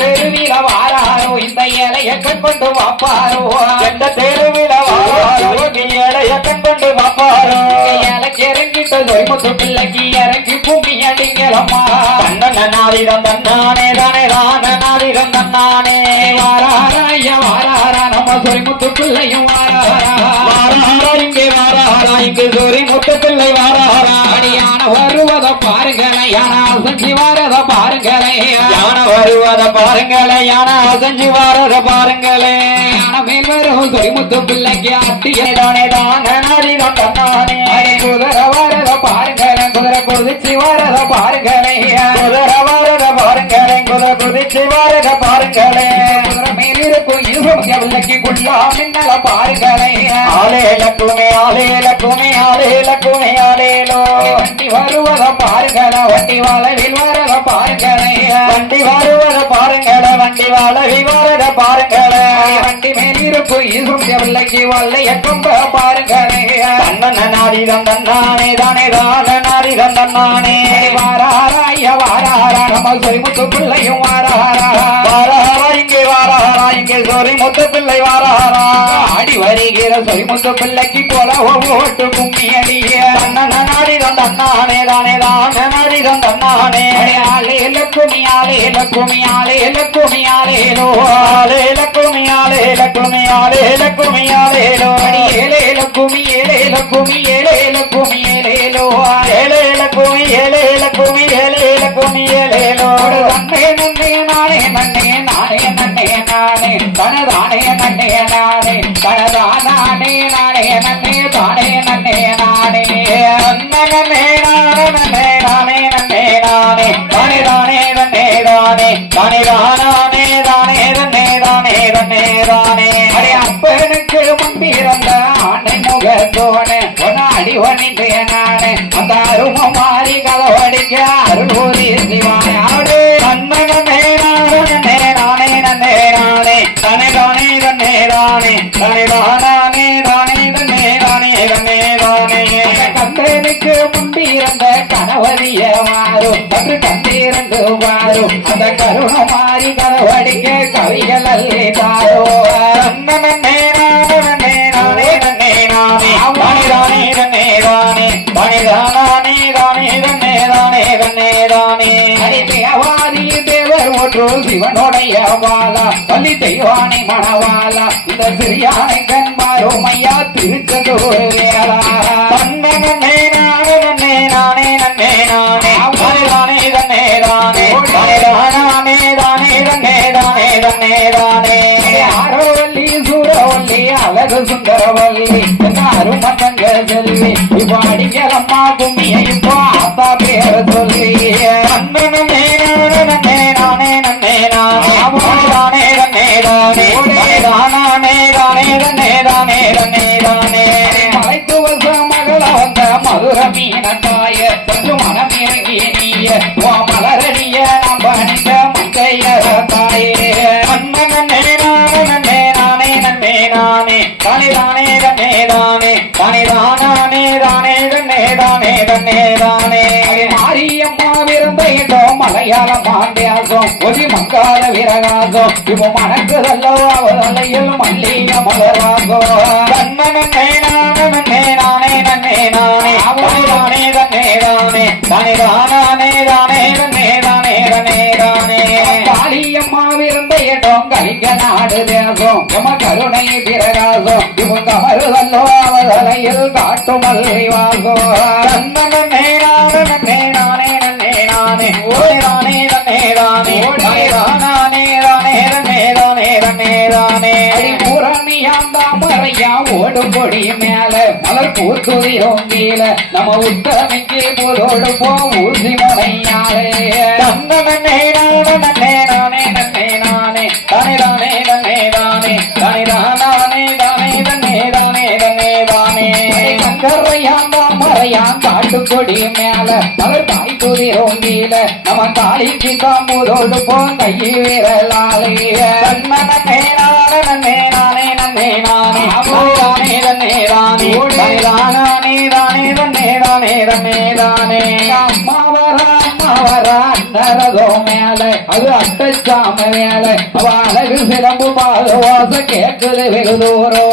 தெருவில வாராரோ இந்த ஏழைய கண்கொண்டு வாப்பாரோ எந்த தெருவில வாராரோ நீ ஏழைய கண்கொண்டு வாப்பாரோ ஏழைக்கு இறங்கிட்ட சொரிமுத்து பிள்ளைக்கு இறங்கி பூமி அடிங்களம்மா நாதிரம் தன்னானே தானே நாதிரம் தன்னானே வாராராயா வாராரா நம்ம சொரிமுத்து பிள்ளையும் வாராரா வாராரா இங்கே வாராரா இங்கு சொரிமுத்து பிள்ளை வாராரா அடியான வருவத பாருங்களே யானா அசஞ்சி வாரத பாருங்களே யான வருவத பாருங்களே யானா அசஞ்சி வாரத பாருங்களே யான மேல் வரும் சொரிமுத்து பிள்ளைக்கு அட்டியே தானே நாதிரம் தன்னானே குதிரை வாரத பாருங்களே குதிரை குதிச்சு வாரத பாருங்களே குதிரை வாரத பாருங்களே குதிரை குதிச்சு வாரத பாருங்களே குதிரை மேல் இருக்கும் இருபங்க பிள்ளைக்கு குள்ளா மின்னல பாருங்களே ஆலே லக்குமே ஆலே லக்குமே ஆலே லக்குமே ஆலேலோ வண்டி வருவத பாருங்கள வண்டி வளவில் வரத பாருங்களே வண்டி வருவத பாருங்கள வண்டி வாழவி வரத பாருங்கள வண்டி மேல் இருக்கும் இருபங்க பிள்ளைக்கு வல்லைய கொம்ப பாருங்களே தன்னன நாதிரம் தன்னானே தானே நாதிரம் தன்னானே வாராராய வாராரா நம்ம சொரிமுத்து பிள்ளையும் வாராரா வாராரா இங்கே வாராரா இங்கே சொரிமுத்து பிள்ளை வாராரா ஆடி வருகிற சொரிமுத்து பிள்ளைக்கு கொல ஓட்டு கும்மி அடிய தன்னன நாதிரம் தன்னானே தானே நாதிரம் தன்னானே ஆலேல குமியாலேல குமியாலேல குமியாலேலோ ஆலேல குமியாலேல குமியாலேல குமியாலேலோ ஏலேல குமி ஏலேல குமி ஏலேல குமி ஏலேலோ ஏலேல குமி ஏலேல குமி ஏலேல குமி ஏலேலோ நன்னே நன்னே நானே நன்னே நானே நன்னே நானே தனதானே நன்னே நானே தனதானே நானே நன்னே தானே நன்னே நானே நன்னே நானே நன்னே நானே நன்னே நானே தானே தானே நன்னே தானே தானே தானே தானே நன்னே தானே நன்னே தானே அப்பனுக்கு முன்பிறந்த ஆண்டை முகத்தோனே ஒன்னாடி ஒன்றின்றே நானே அந்த அரும மாறி கதவடிக்க அருள் ஊரி சிவாயாடு நன்னே நானே நன்னே நானே நன்னே நானே தானே தானே நன்னே தானே தானே தானே தானே நன்னே தானே நன்னே தானே கந்தனுக்கு முன்பிறந்த கணவரிய மாறும் அன்று கண்டிருந்து மாறும் அந்த கருண மாறி கதவடிக்க கவிகள் அல்லே தாரோ நன்னே நானே நானே நன்னே நானே தானே தானே நன்னே தானே தானே தானே தானே நன்னே தானே நன்னே தானே தேவாதி தேவர் ஒன்று சிவனுடைய வாலா பள்ளி தெய்வானை மணவாலா இந்த சிறியானை கண்பாரும் ஐயா திருச்செந்தூர் வேளா நன்னே நானே நன்னே நானே நன்னே நானே தானே தானே நன்னே தானே தானே தானே தானே நன்னே தானே நன்னே தானே ஆரோவல்லி சூரவல்லி அழகு சுந்தரவல்லி அருமங்க செல்வி இப்போ அடிக்கலம்மா கும்மியை இப்போ அப்பா பேர சொல்லி நன்னே நானே நன்னே நானே நன்னே நானே தானே நன்னே தானே தானே தானே நன்னே தானே நன்னே தானே மலைத்துவச மகள வந்த மதுர மீனத்தாய சற்று மனமிறங்கி நீய மலரடிய நம்ப அணிந்த மங்கைய தாயே நன்னே நானே நன்னே நானே நன்னே நானே தானே தானே நன்னே தானே தானே தானே தானே நன்னே தானே நன்னே தானே மாரியம்மா விருந்த இடம் மலையாள மாண்டியாசம் ஒலி மங்காள விரகாசம் இப்போ மணக்குதல்லோ அவலையில் மல்லிய மலராசோ நன்னே நானே நன்னே நானே நன்னே நானே தானே தானே தானே தானே தானே தானே நன்னே தானே நன்னே தானே காளியம்மா விருந்த இடம் கலிங்க நாடு தேசம் எம கருணை விரகாசம் இவங்க மருதல்லோ அவலையில் காட்டு மல்லி வாசோ நன்னே நானே நன்னே நானே நன்னே நானே ஓடே நானே நன்னே தானே தானே தானே தானே நன்னே தானே நன்னே தானே பூரணியாந்தாமரையா ஓடும் பொடி மேல மலர் பூத்துதிரும் கீழ நம்ம உத்தரமைக்கு போதோடு போ ஊசி முனையாளே நன்னே நானே நன்னே நானே நன்னே நானே தானே தானே நன்னே தானே தானே தானே தானே நன்னே தானே நன்னே தானே கரையாந்தாமரையான் காட்டுக்கொடி மேல மலர் தாய் துதிரும் கீழ நம்ம தாலிக்கு காம்பூதோடு போ கையை விரலாளே நன்னே நானே நன்னே நானே நன்னே நானே தானே நன்னே தானே தானே தானே நன்னே தானே நன்னே தானே அம்மாவரா அம்மாவரா அன்னரதோ மேல அது அட்டச்சாம மேல அவ அழகு சிலம்பு பாது வாச கேட்குது வெகு தூரோ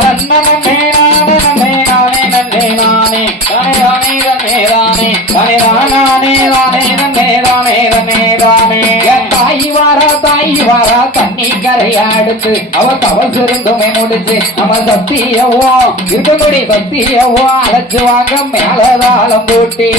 நன்னே நானே நானே நன்னே நானே தானே தானே நன்னே தானே தானே தானே தானே நன்னே தானே நன்னே தானே என் தாய் வாரா தண்ணி கரையாடுத்து அவ தவசு இருந்துமே முடிச்சு நம்ம சத்தியவோ இருக்கக்கூடிய சத்தியவோ அழைச்சு வாங்க மேலதாளம் கூட்டி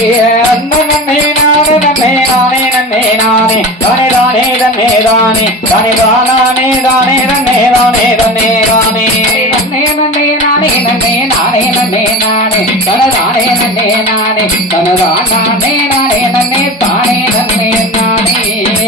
நன்னே நானே நன்னே நானே நன்னே நானே தானே தானே நன்னே தானே தானே தானே தானே நன்னே தானே நன்னே தானே நன்னே நன்னே நானே நன்னே நானே நன்னே நானே தனதானே நன்னே நானே தனதானே நானே நன்னே தானே நன்னே நானே